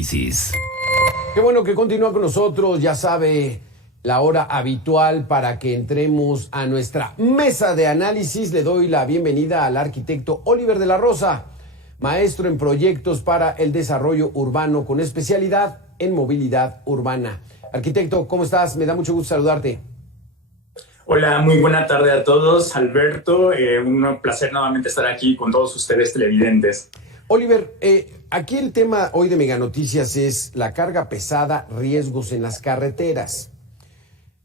Isis. Qué bueno que continúa con nosotros, ya sabe, la hora habitual para que entremos a nuestra mesa de análisis. Le doy la bienvenida al arquitecto Oliver de la Rosa, maestro en proyectos para el desarrollo urbano con especialidad en movilidad urbana. Arquitecto, ¿cómo estás? Me da mucho gusto saludarte. Hola, muy buena tarde a todos. Alberto, un placer nuevamente estar aquí con todos ustedes televidentes. Oliver, aquí el tema hoy de Mega Noticias es la carga pesada, riesgos en las carreteras.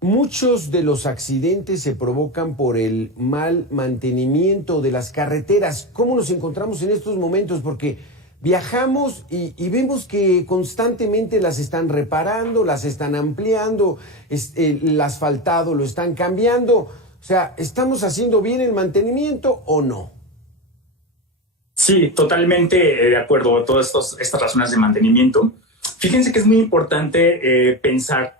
Muchos de los accidentes se provocan por el mal mantenimiento de las carreteras. ¿Cómo nos encontramos en estos momentos? Porque viajamos y vemos que constantemente las están reparando, las están ampliando, el asfaltado lo están cambiando. O sea, ¿estamos haciendo bien el mantenimiento o no? Sí, totalmente de acuerdo. Todas estas razones de mantenimiento. Fíjense que es muy importante pensar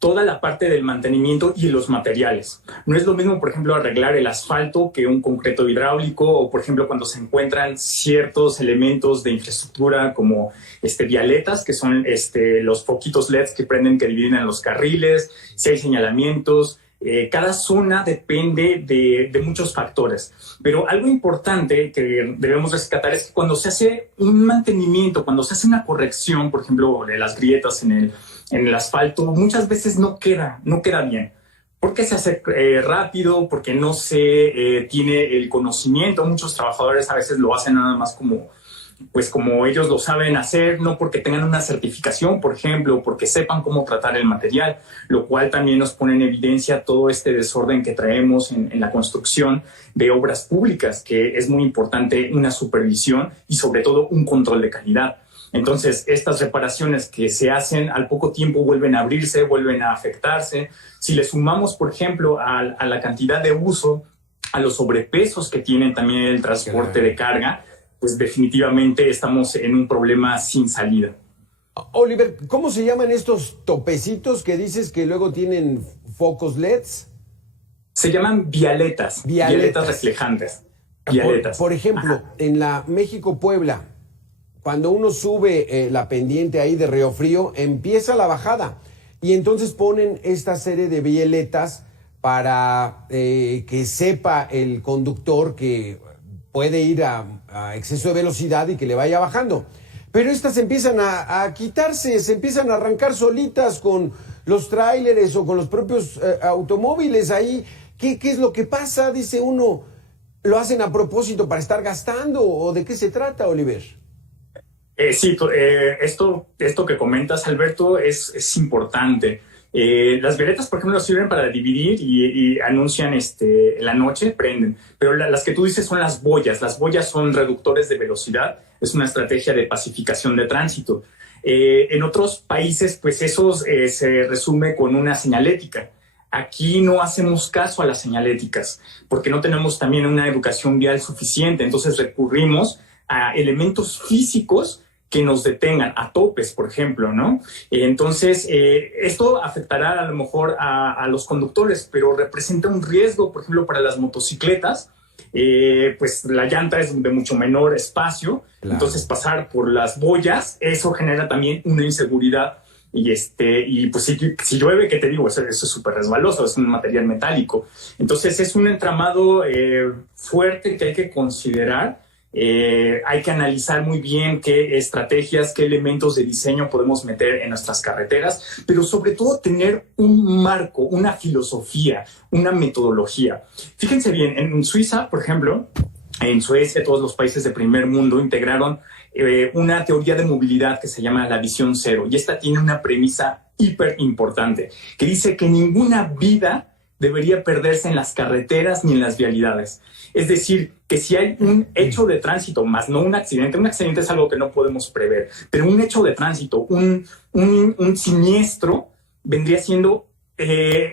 toda la parte del mantenimiento y los materiales. No es lo mismo, por ejemplo, arreglar el asfalto que un concreto hidráulico, o por ejemplo cuando se encuentran ciertos elementos de infraestructura como vialetas, que son los foquitos LEDs que prenden, que dividen en los carriles, si hay señalamientos. Cada zona depende de muchos factores, pero algo importante que debemos rescatar es que cuando se hace un mantenimiento, cuando se hace una corrección, por ejemplo, de las grietas en el asfalto, muchas veces no queda bien. Porque se hace rápido, porque no se tiene el conocimiento. Muchos trabajadores a veces lo hacen nada más como ellos lo saben hacer, no porque tengan una certificación, por ejemplo, porque sepan cómo tratar el material, lo cual también nos pone en evidencia todo este desorden que traemos en la construcción de obras públicas, que es muy importante una supervisión y sobre todo un control de calidad. Entonces, estas reparaciones que se hacen al poco tiempo vuelven a abrirse, vuelven a afectarse. Si le sumamos, por ejemplo, a la cantidad de uso, a los sobrepesos que tienen también el transporte de carga, pues definitivamente estamos en un problema sin salida. Oliver, ¿cómo se llaman estos topecitos que dices que luego tienen focos LEDs? Se llaman vialetas reflejantes. Vialetas. Por ejemplo, en la México-Puebla, cuando uno sube la pendiente ahí de Río Frío, empieza la bajada y entonces ponen esta serie de vialetas para que sepa el conductor que puede ir a exceso de velocidad y que le vaya bajando. Pero estas empiezan a quitarse, se empiezan a arrancar solitas con los tráileres o con los propios automóviles ahí. ¿Qué es lo que pasa? Dice uno, ¿lo hacen a propósito para estar gastando o de qué se trata, Oliver? Sí, esto que comentas, Alberto, es importante. Las vialetas, por ejemplo, sirven para dividir y anuncian en la noche, prenden. Pero las que tú dices son las boyas. Las boyas son reductores de velocidad. Es una estrategia de pacificación de tránsito. En otros países, pues eso se resume con una señalética. Aquí no hacemos caso a las señaléticas porque no tenemos también una educación vial suficiente. Entonces recurrimos a elementos físicos que nos detengan, a topes, por ejemplo, ¿no? Entonces, esto afectará a lo mejor a los conductores, pero representa un riesgo, por ejemplo, para las motocicletas. Pues la llanta es de mucho menor espacio, claro. Entonces pasar por las boyas, eso genera también una inseguridad. Y pues si llueve, ¿qué te digo? Eso es súper resbaloso, es un material metálico. Entonces, es un entramado fuerte que hay que considerar. Hay que analizar muy bien qué estrategias, qué elementos de diseño podemos meter en nuestras carreteras, pero sobre todo tener un marco, una filosofía, una metodología. Fíjense bien, en Suiza, por ejemplo, en Suecia, todos los países de primer mundo integraron una teoría de movilidad que se llama la visión cero, y esta tiene una premisa hiper importante, que dice que ninguna vida debería perderse en las carreteras ni en las vialidades. Es decir, que si hay un hecho de tránsito, más no un accidente es algo que no podemos prever, pero un hecho de tránsito, un siniestro, vendría siendo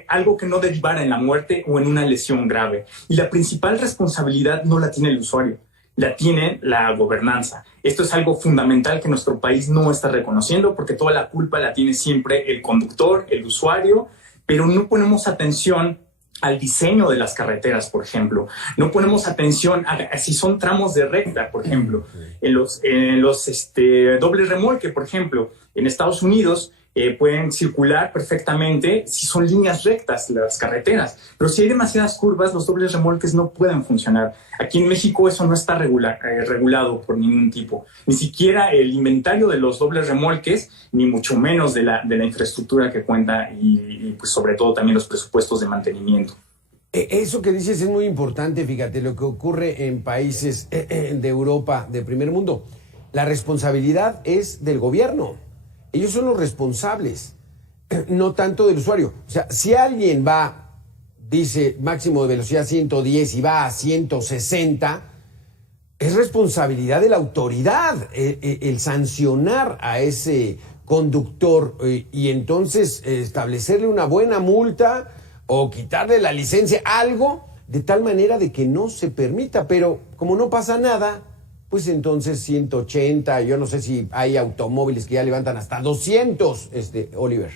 algo que no derivara en la muerte o en una lesión grave. Y la principal responsabilidad no la tiene el usuario, la tiene la gobernanza. Esto es algo fundamental que nuestro país no está reconociendo, porque toda la culpa la tiene siempre el conductor, el usuario, pero no ponemos atención al diseño de las carreteras, por ejemplo. No ponemos atención a si son tramos de recta, por ejemplo. En los doble remolque, por ejemplo, en Estados Unidos pueden circular perfectamente si son líneas rectas las carreteras. Pero si hay demasiadas curvas, los dobles remolques no pueden funcionar. Aquí en México eso no está regulado por ningún tipo. Ni siquiera el inventario de los dobles remolques, ni mucho menos de la infraestructura que cuenta y pues sobre todo también los presupuestos de mantenimiento. Eso que dices es muy importante, fíjate, lo que ocurre en países de Europa, de primer mundo. La responsabilidad es del gobierno. Ellos son los responsables, no tanto del usuario. O sea, si alguien va, dice máximo de velocidad 110 y va a 160, es responsabilidad de la autoridad el sancionar a ese conductor y entonces establecerle una buena multa o quitarle la licencia, algo de tal manera de que no se permita. Pero como no pasa nada, pues entonces 180, yo no sé si hay automóviles que ya levantan hasta 200, Oliver.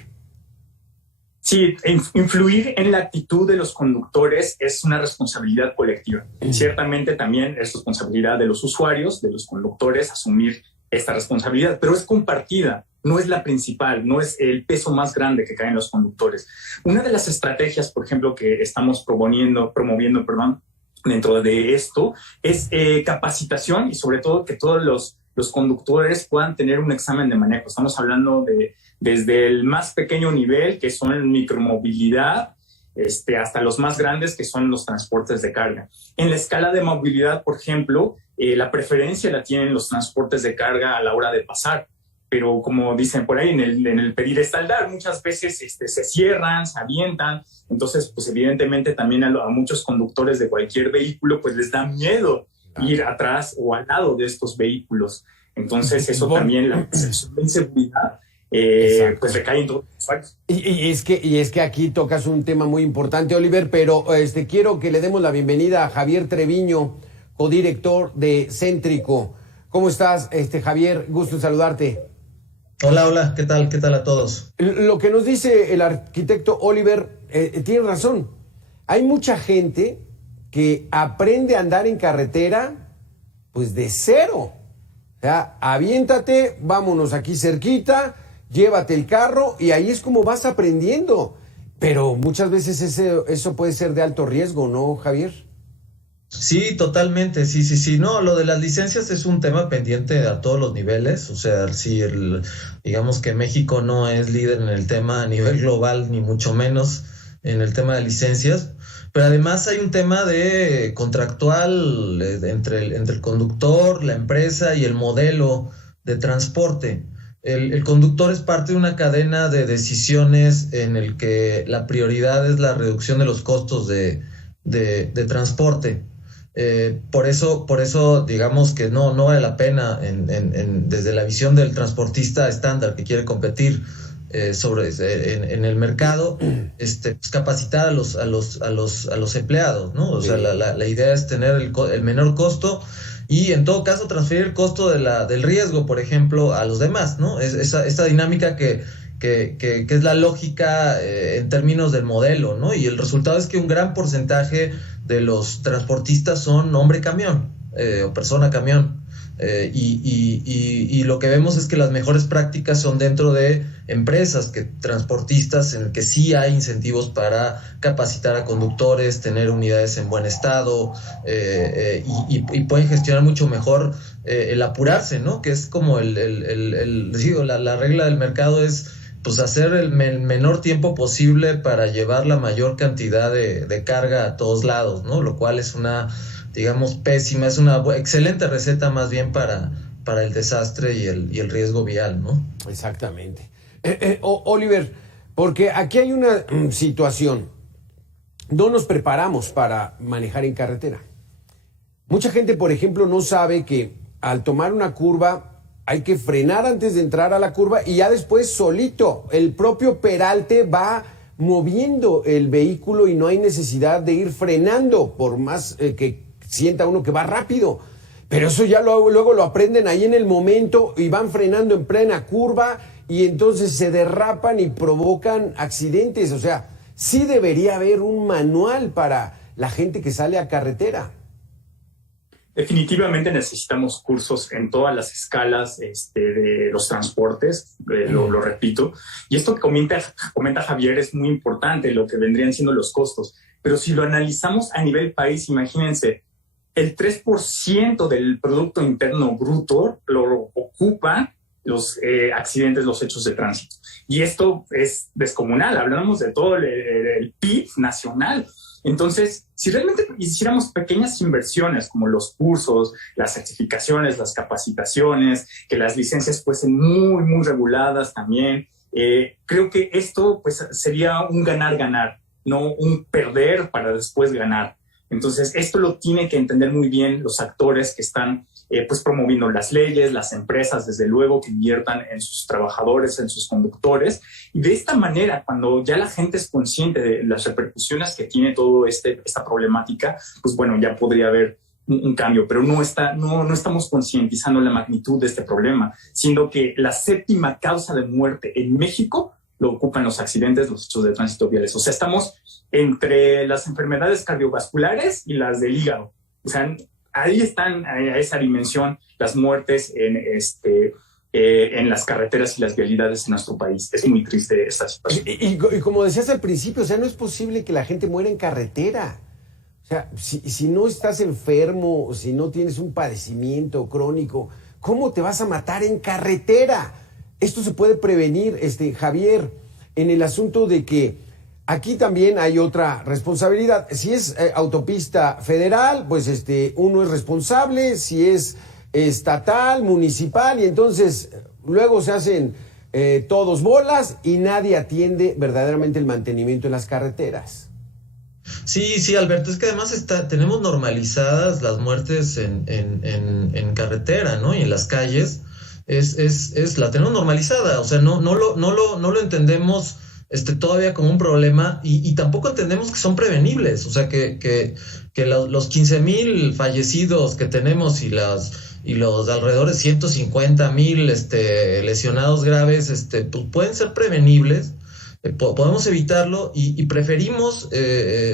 Sí, influir en la actitud de los conductores es una responsabilidad colectiva. Ciertamente también es responsabilidad de los usuarios, de los conductores, asumir esta responsabilidad, pero es compartida, no es la principal, no es el peso más grande que cae en los conductores. Una de las estrategias, por ejemplo, que estamos promoviendo, dentro de esto es capacitación y sobre todo que todos los conductores puedan tener un examen de manejo. Estamos hablando desde el más pequeño nivel, que son micromovilidad, hasta los más grandes, que son los transportes de carga. En la escala de movilidad, por ejemplo, la preferencia la tienen los transportes de carga a la hora de pasar. Pero como dicen por ahí, en el pedir está el dar, muchas veces se cierran, se avientan. Entonces, pues evidentemente también a muchos conductores de cualquier vehículo, pues les da miedo ir atrás o al lado de estos vehículos. Entonces, eso también, la percepción de inseguridad, pues recae en todos los usuarios. Y es que aquí tocas un tema muy importante, Oliver, pero quiero que le demos la bienvenida a Javier Treviño, codirector de Céntrico. ¿Cómo estás, Javier? Gusto en saludarte. Hola, ¿qué tal? ¿Qué tal a todos? Lo que nos dice el arquitecto Oliver tiene razón. Hay mucha gente que aprende a andar en carretera pues de cero. O sea, aviéntate, vámonos aquí cerquita, llévate el carro y ahí es como vas aprendiendo. Pero muchas veces eso puede ser de alto riesgo, ¿no, Javier? Sí, totalmente, sí. No, lo de las licencias es un tema pendiente a todos los niveles. O sea, sí, digamos que México no es líder en el tema a nivel global, ni mucho menos en el tema de licencias. Pero además hay un tema de contractual entre el conductor, la empresa y el modelo de transporte. El conductor es parte de una cadena de decisiones en el que la prioridad es la reducción de los costos de transporte. Por eso digamos que no vale la pena desde la visión del transportista estándar que quiere competir en el mercado, pues capacitar a los empleados, ¿no? O sea, la idea es tener el menor costo y en todo caso transferir el costo del riesgo, por ejemplo, a los demás, ¿no? Esta dinámica que es la lógica en términos del modelo, ¿no? Y el resultado es que un gran porcentaje de los transportistas son hombre-camión o persona-camión. Y lo que vemos es que las mejores prácticas son dentro de empresas, transportistas, en que sí hay incentivos para capacitar a conductores, tener unidades en buen estado y pueden gestionar mucho mejor el apurarse, ¿no? Que es como la regla del mercado es pues hacer el menor tiempo posible para llevar la mayor cantidad de carga a todos lados, ¿no? Lo cual es una, digamos, pésima, es una excelente receta más bien para el desastre y el riesgo vial, ¿no? Exactamente. Oliver, porque aquí hay una situación. No nos preparamos para manejar en carretera. Mucha gente, por ejemplo, no sabe que al tomar una curva hay que frenar antes de entrar a la curva y ya después solito el propio peralte va moviendo el vehículo y no hay necesidad de ir frenando por más que sienta uno que va rápido. Pero eso ya luego lo aprenden ahí en el momento y van frenando en plena curva y entonces se derrapan y provocan accidentes. O sea, sí debería haber un manual para la gente que sale a carretera. Definitivamente necesitamos cursos en todas las escalas de los transportes, lo repito. Y esto que comenta Javier es muy importante, lo que vendrían siendo los costos. Pero si lo analizamos a nivel país, imagínense, el 3% del Producto Interno Bruto lo ocupan los accidentes, los hechos de tránsito. Y esto es descomunal, hablamos de todo el PIB nacional. Entonces, si realmente hiciéramos pequeñas inversiones como los cursos, las certificaciones, las capacitaciones, que las licencias fuesen muy, muy reguladas también, creo que esto pues sería un ganar-ganar, no un perder para después ganar. Entonces, esto lo tienen que entender muy bien los actores que están pues promoviendo las leyes, las empresas, desde luego, que inviertan en sus trabajadores, en sus conductores. Y de esta manera, cuando ya la gente es consciente de las repercusiones que tiene toda esta problemática, pues bueno, ya podría haber un cambio, pero no estamos concientizando la magnitud de este problema, siendo que la 7ª causa de muerte en México lo ocupan los accidentes, los hechos de tránsito viales. O sea, estamos entre las enfermedades cardiovasculares y las del hígado. O sea, ahí están a esa dimensión las muertes en las carreteras y las vialidades en nuestro país. Es muy triste esta situación. Y como decías al principio, o sea, no es posible que la gente muera en carretera. O sea, si no estás enfermo, si no tienes un padecimiento crónico, ¿cómo te vas a matar en carretera? Esto se puede prevenir, Javier, en el asunto de que aquí también hay otra responsabilidad. Si es autopista federal, pues uno es responsable. Si es estatal, municipal, y entonces luego se hacen todos bolas y nadie atiende verdaderamente el mantenimiento en las carreteras. Sí, Alberto, es que además tenemos normalizadas las muertes en carretera, ¿no? Y en las calles. La tenemos normalizada, o sea, no lo entendemos todavía como un problema y tampoco entendemos que son prevenibles, o sea, que los 15,000 fallecidos que tenemos y los alrededor de 150,000 lesionados graves, pues pueden ser prevenibles. Podemos evitarlo y preferimos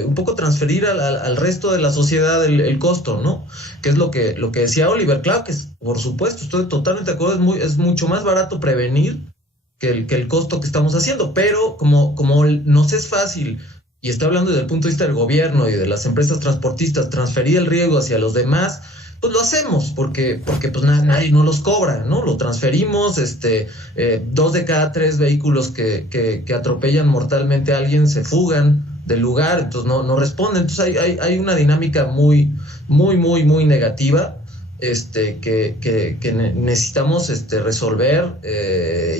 un poco transferir al resto de la sociedad el costo, ¿no? Que es lo que decía Oliver. Claro que por supuesto, estoy totalmente de acuerdo, es mucho más barato prevenir que el costo que estamos haciendo, pero como nos es fácil, y estoy hablando desde el punto de vista del gobierno y de las empresas transportistas, transferir el riesgo hacia los demás, pues lo hacemos porque pues nadie no los cobra, ¿no? Lo transferimos, 2 de cada 3 vehículos que atropellan mortalmente a alguien se fugan del lugar, entonces no responden. Entonces hay una dinámica muy, muy, muy, muy negativa que necesitamos resolver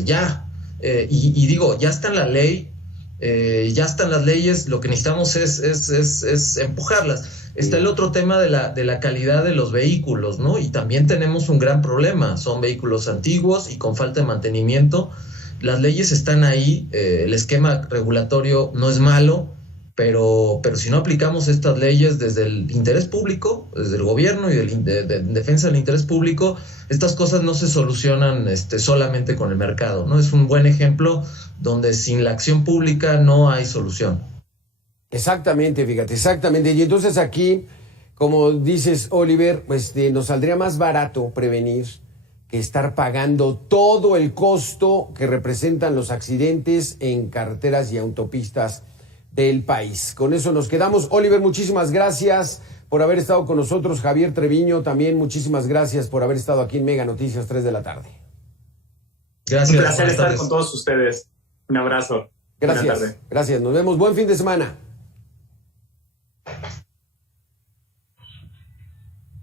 ya. Y digo, ya está en la ley, ya están las leyes, lo que necesitamos es empujarlas. Está el otro tema de la calidad de los vehículos, ¿no? Y también tenemos un gran problema, son vehículos antiguos y con falta de mantenimiento. Las leyes están ahí, el esquema regulatorio no es malo, pero si no aplicamos estas leyes desde el interés público, desde el gobierno y de defensa del interés público, estas cosas no se solucionan solamente con el mercado, ¿no? Es un buen ejemplo donde sin la acción pública no hay solución. Exactamente, fíjate, exactamente. Y entonces aquí, como dices, Oliver, pues nos saldría más barato prevenir que estar pagando todo el costo que representan los accidentes en carreteras y autopistas del país. Con eso nos quedamos. Oliver, muchísimas gracias por haber estado con nosotros. Javier Treviño, también muchísimas gracias por haber estado aquí en Mega Noticias 3 de la tarde. Gracias. Un placer estar con todos ustedes. Un abrazo. Gracias. Gracias. Nos vemos. Buen fin de semana.